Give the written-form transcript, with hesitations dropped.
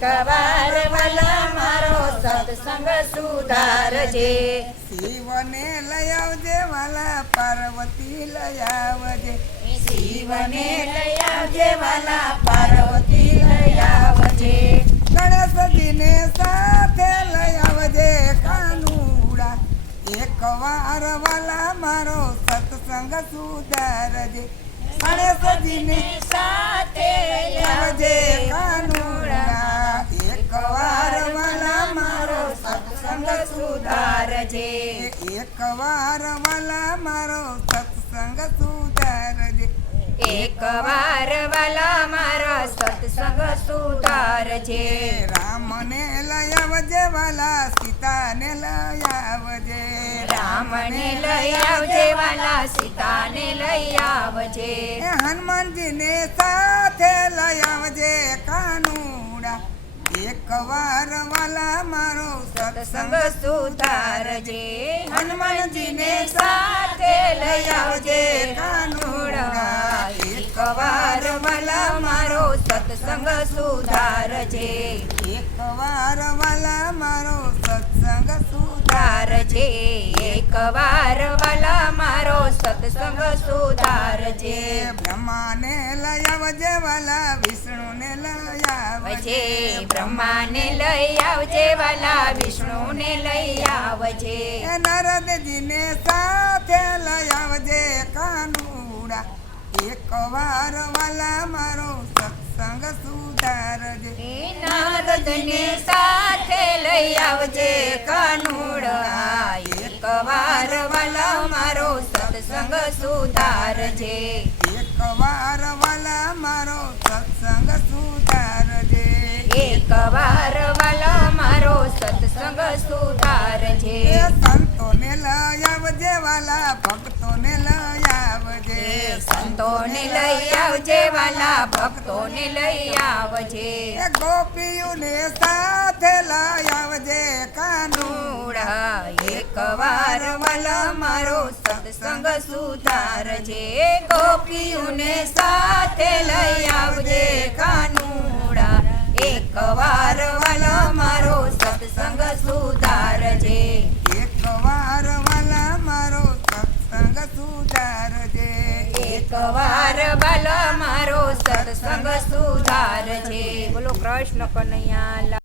એકવાર વાલા મારો સત્સંગ સુધારજે. શિવને લઈ આવજે વાલા પાર્વતી લઈ આવજે. શિવને લઈ આવજે વાલા પાર્વતી લઈ આવજે. ગણેશજીને સાથે લઈ આવજે કાનુડા. એકવાર વાલા મારો સત્સંગ સુધારજે. ગણેશજીને સાથે લઈ આવજે કાનુડા. એકવાર વાલા મારો સત્સંગ સુધારજે. એકવાર વાલા મારો સત્સંગ સુધારજે. એકવાર વાલા મારો સત્સંગ સુધારજે. રામને લઈ આવજે વાલા સીતાને લઈ આવજે. રામને લઈ આવજે વાલા સીતાને લઈ આવજે. હનુમાનજીને સાથે લઈ આવજે કાનુડા. એકવાર વાલા મારો સત્સંગ સુધારજે. હનુમાનજીને સાથે લઈ આવજે કાનુડા. એકવાર વાલા મારો સત્સંગ સુધારજે. એકવાર વાલા મારો સત્સંગ સુધારજે. એકવાર વાલા મારો સત્સંગ સુધારજે. બ્રહ્માને લઈ આવજે વાલા વિષ્ણુને લઈ આવજે. બ્રહ્માને લઈ આવજે વાલા વિષ્ણુને લઈ આવજે. નારદજીને સાથે લઈ આવજે કાનુડા. એકવાર વાલા મારો સત્સંગ સુધારજે. નારદને સાથે લઈ આવજે કાનુડા. એકવાર વાલા મારો સત્સંગ સુધારજે. એકવાર વાલા મારો સત્સંગ સુધારજે. એકવાર વાલા મારો સત્સંગ સુધારજે. સંતોને લઈ આવજે વાલા ભક્તોને લઈ આવજે. સંતોને લઈ આવજે વાલા ભક્તોને લઈ આવજે. ગોપીઓને સાથે લઈ આવજે કાનુડા. એકવાર વાલા મારો સત્સંગ સુધારજે. ગોપીઓને સાથે લઈ આવજે કાનુડા. એકવાર વાલા મારો સત્સંગ સુધારજે. એકવાર વાલા મારો સત્સંગ સુધારજે. એકવાર વાલા મારો સત્સંગ સુધારજે. બોલો કૃષ્ણ કનૈયા.